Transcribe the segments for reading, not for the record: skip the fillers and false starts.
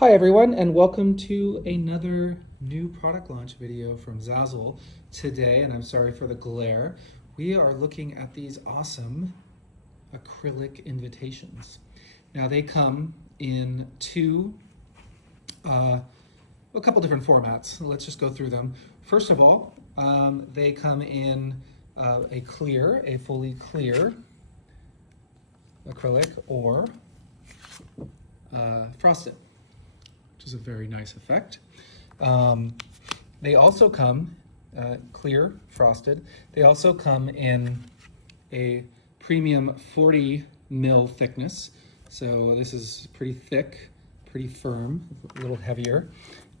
Hi everyone, and welcome to another new product launch video from Zazzle. Today, and I'm sorry for the glare, we are looking at these awesome acrylic invitations. Now they come in a couple different formats. So let's just go through them. First of all, they come in a fully clear acrylic or frosted, which is a very nice effect. They also come clear, frosted. They also come in a premium 40 mil thickness. So this is pretty thick, pretty firm, a little heavier,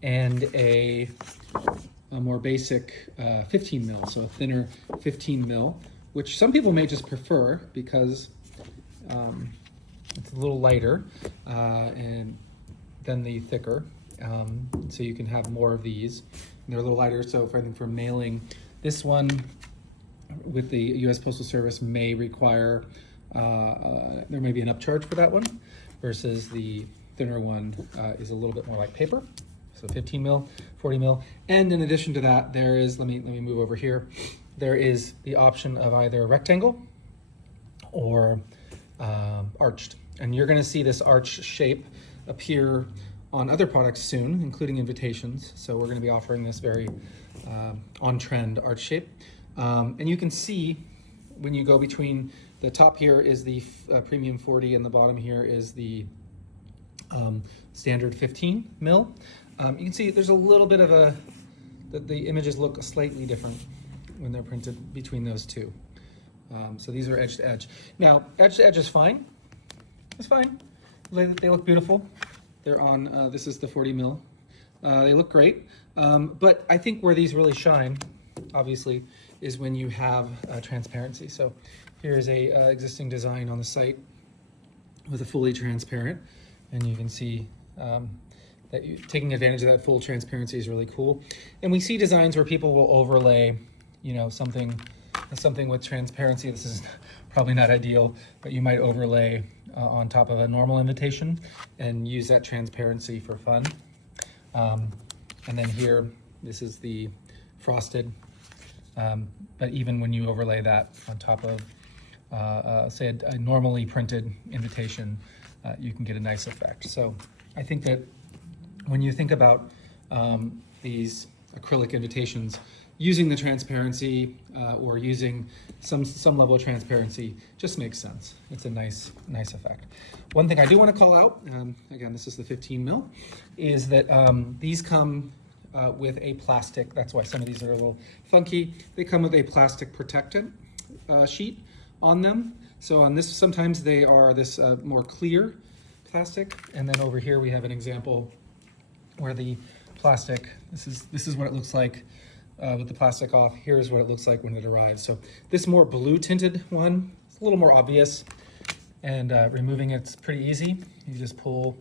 and a more basic 15 mil, so a thinner 15 mil, which some people may just prefer because it's a little lighter and than the thicker, so you can have more of these. And they're a little lighter, so I think for mailing, this one with the U.S. Postal Service may require, there may be an upcharge for that one, versus the thinner one is a little bit more like paper. So 15 mil, 40 mil. And in addition to that, there is, let me move over here, there is the option of either rectangle or arched. And you're gonna see this arch shape appear on other products soon, including invitations. So we're gonna be offering this very on-trend arch shape. And you can see when you go between, the top here is the premium 40 and the bottom here is the standard 15 mil. You can see there's a little bit of the images look slightly different when they're printed between those two. So these are edge to edge. Now, edge to edge is fine. It's fine. They look beautiful. They're on, this is the 40 mil. They look great. But I think where these really shine, obviously, is when you have transparency. So here's a existing design on the site with a fully transparent, and you can see that taking advantage of that full transparency is really cool. And we see designs where people will overlay, you know, something with transparency. This is probably not ideal, but you might overlay on top of a normal invitation and use that transparency for fun. And then here, this is the frosted, but even when you overlay that on top of, say, a normally printed invitation, you can get a nice effect. So I think that when you think about these acrylic invitations, using the transparency or using some level of transparency just makes sense. It's a nice effect. One thing I do want to call out, again, this is the 15 mil, is that these come with a plastic. That's why some of these are a little funky. They come with a plastic protectant sheet on them. So on this, sometimes they are this more clear plastic, and then over here we have an example where the plastic, this is what it looks like with the plastic off. Here's what it looks like when it arrives. So this more blue tinted one, it's a little more obvious, and removing it's pretty easy. You just pull,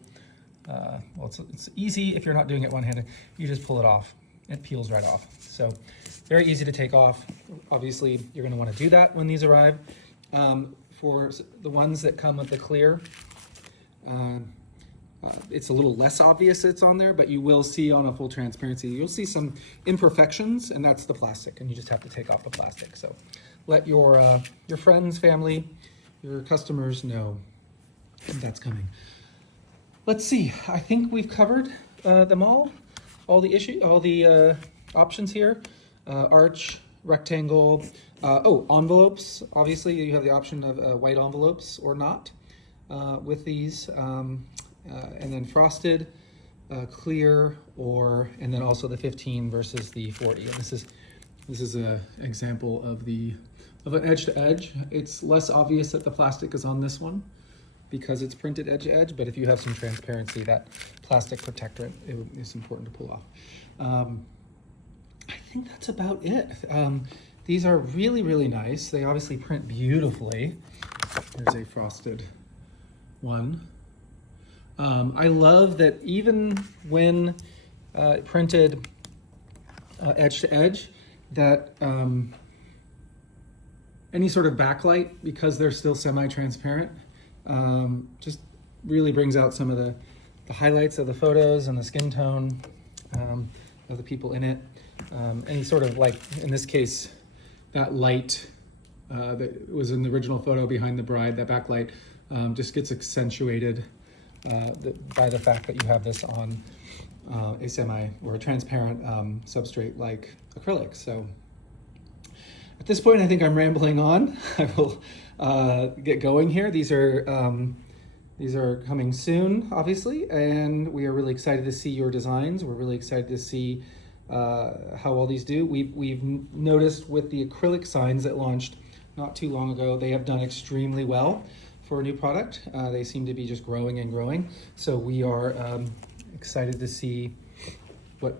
well, it's easy if you're not doing it one-handed. You just pull it off. It peels right off. So very easy to take off. Obviously, you're gonna wanna do that when these arrive. For the ones that come with the clear, it's a little less obvious it's on there, but you will see on a full transparency, you'll see some imperfections, and that's the plastic, and you just have to take off the plastic. So let your friends, family, your customers know that's coming. Let's see, I think we've covered them all the options here. Arch, rectangle, envelopes. Obviously, you have the option of white envelopes or not with these. And then frosted, clear, and then also the 15 versus the 40. And this is an example of an edge to edge. It's less obvious that the plastic is on this one because it's printed edge to edge, but if you have some transparency, that plastic protectorant is important to pull off. I think that's about it. These are really, really nice. They obviously print beautifully. Here's a frosted one. I love that even when printed edge to edge, that any sort of backlight, because they're still semi-transparent, just really brings out some of the highlights of the photos and the skin tone of the people in it. Any sort of, like, in this case, that light that was in the original photo behind the bride, that backlight, just gets accentuated by the fact that you have this on a semi or a transparent substrate like acrylic. So at this point, I think I'm rambling on. I will get going here. These are coming soon, obviously, and we are really excited to see your designs. We're really excited to see how all these do. We've noticed with the acrylic signs that launched not too long ago, they have done extremely well for a new product. They seem to be just growing and growing. So we are excited to see what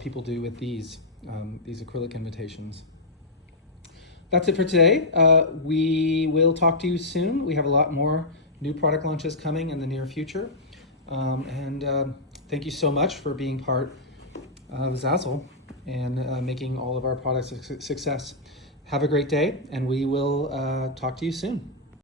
people do with these acrylic invitations. That's it for today. We will talk to you soon. We have a lot more new product launches coming in the near future. Thank you so much for being part of Zazzle and making all of our products a success. Have a great day, and we will talk to you soon.